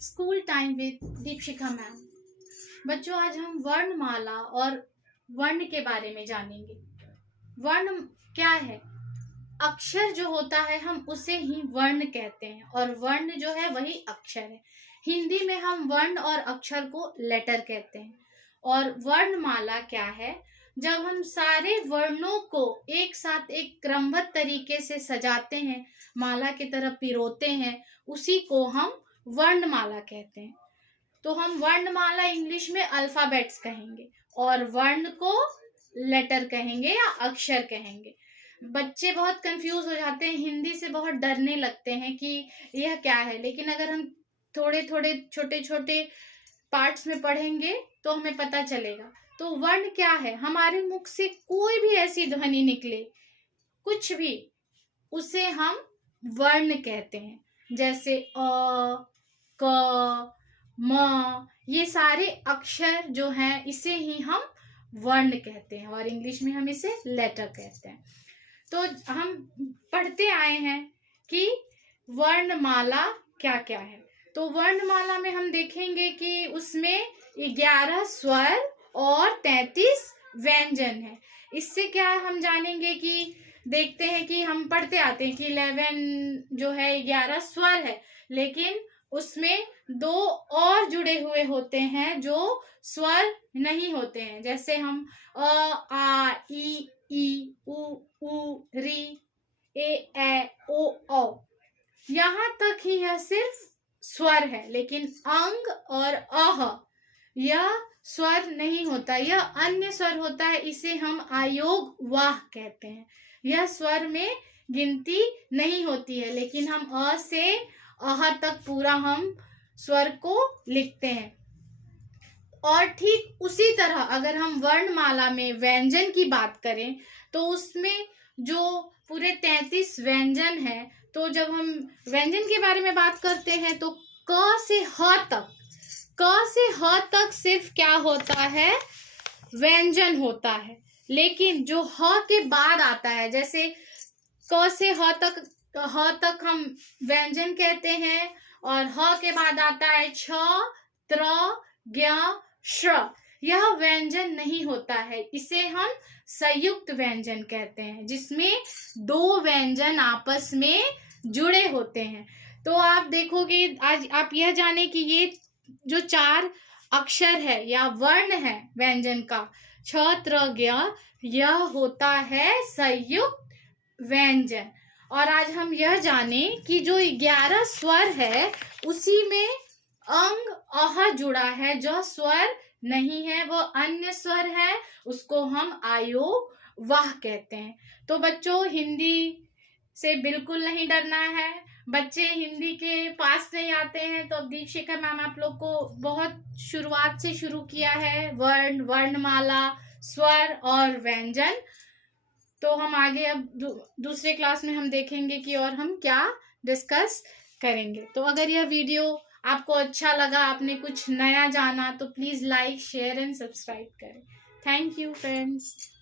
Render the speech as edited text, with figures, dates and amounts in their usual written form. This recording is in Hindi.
School time with Deepshikha ma'am. बच्चों, आज हम वर्णमाला और वर्ण के बारे में जानेंगे। वर्ण क्या है? अक्षर जो होता है हम उसे ही वर्ण कहते हैं और वर्ण जो है वही अक्षर है। हिंदी में हम वर्ण और अक्षर को लेटर कहते हैं। और वर्णमाला क्या है? जब हम सारे वर्णों को एक साथ एक क्रमबद्ध तरीके से सजाते हैं, माला की तरह पिरोते हैं, उसी को हम वर्णमाला कहते हैं। तो हम वर्णमाला इंग्लिश में अल्फाबेट्स कहेंगे और वर्ण को लेटर कहेंगे या अक्षर कहेंगे। बच्चे बहुत कंफ्यूज हो जाते हैं, हिंदी से बहुत डरने लगते हैं कि यह क्या है, लेकिन अगर हम थोड़े थोड़े छोटे छोटे पार्ट्स में पढ़ेंगे तो हमें पता चलेगा। तो वर्ण क्या है? हमारे मुख से कोई भी ऐसी ध्वनि निकले, कुछ भी, उसे हम वर्ण कहते हैं। जैसे अ, क, म, ये सारे अक्षर जो हैं इसे ही हम वर्ण कहते हैं और इंग्लिश में हम इसे लेटर कहते हैं। तो हम पढ़ते आए हैं कि वर्णमाला क्या क्या है। तो वर्णमाला में हम देखेंगे कि उसमें 11 स्वर और 33 व्यंजन है। इससे क्या हम जानेंगे कि देखते हैं कि हम पढ़ते आते हैं कि 11 जो है 11 स्वर है, लेकिन उसमें 2 और जुड़े हुए होते हैं जो स्वर नहीं होते हैं। जैसे हम अ, आ, ई, उ, री, ए, ओ, औ, यहाँ तक ही यह सिर्फ स्वर है, लेकिन अंग और अह यह स्वर नहीं होता, यह अन्य स्वर होता है। इसे हम आयोग वाह कहते हैं। यह स्वर में गिनती नहीं होती है, लेकिन हम अ से अह तक पूरा हम स्वर को लिखते हैं। और ठीक उसी तरह अगर हम वर्णमाला में व्यंजन की बात करें तो उसमें जो पूरे 33 व्यंजन है, तो जब हम व्यंजन के बारे में बात करते हैं तो क से ह तक, क से ह तक सिर्फ क्या होता है? व्यंजन होता है। लेकिन जो ह के बाद आता है, जैसे क से ह तक हम व्यंजन कहते हैं और ह के बाद आता है छ, त्र, ज्ञ, श्र, यह व्यंजन नहीं होता है। इसे हम संयुक्त व्यंजन कहते हैं, जिसमें 2 व्यंजन आपस में जुड़े होते हैं। तो आप देखोगे, आज आप यह जाने कि ये जो 4 अक्षर है या वर्ण है व्यंजन का, छ, त्र, ज्ञ, यह होता है संयुक्त व्यंजन। और आज हम यह जाने कि जो 11 स्वर है उसी में अंग अह जुड़ा है, जो स्वर नहीं है वो अन्य स्वर है, उसको हम आयोग वाह कहते हैं। तो बच्चों, हिंदी से बिल्कुल नहीं डरना है। बच्चे हिंदी के पास नहीं आते हैं तो अब दीपशिखा मैम आप लोग को बहुत शुरुआत से शुरू किया है वर्ण, वर्णमाला, स्वर और व्यंजन। तो हम आगे अब दूसरे क्लास में हम देखेंगे कि और हम क्या डिस्कस करेंगे। तो अगर यह वीडियो आपको अच्छा लगा, आपने कुछ नया जाना, तो please like, share and subscribe करें। Thank you friends.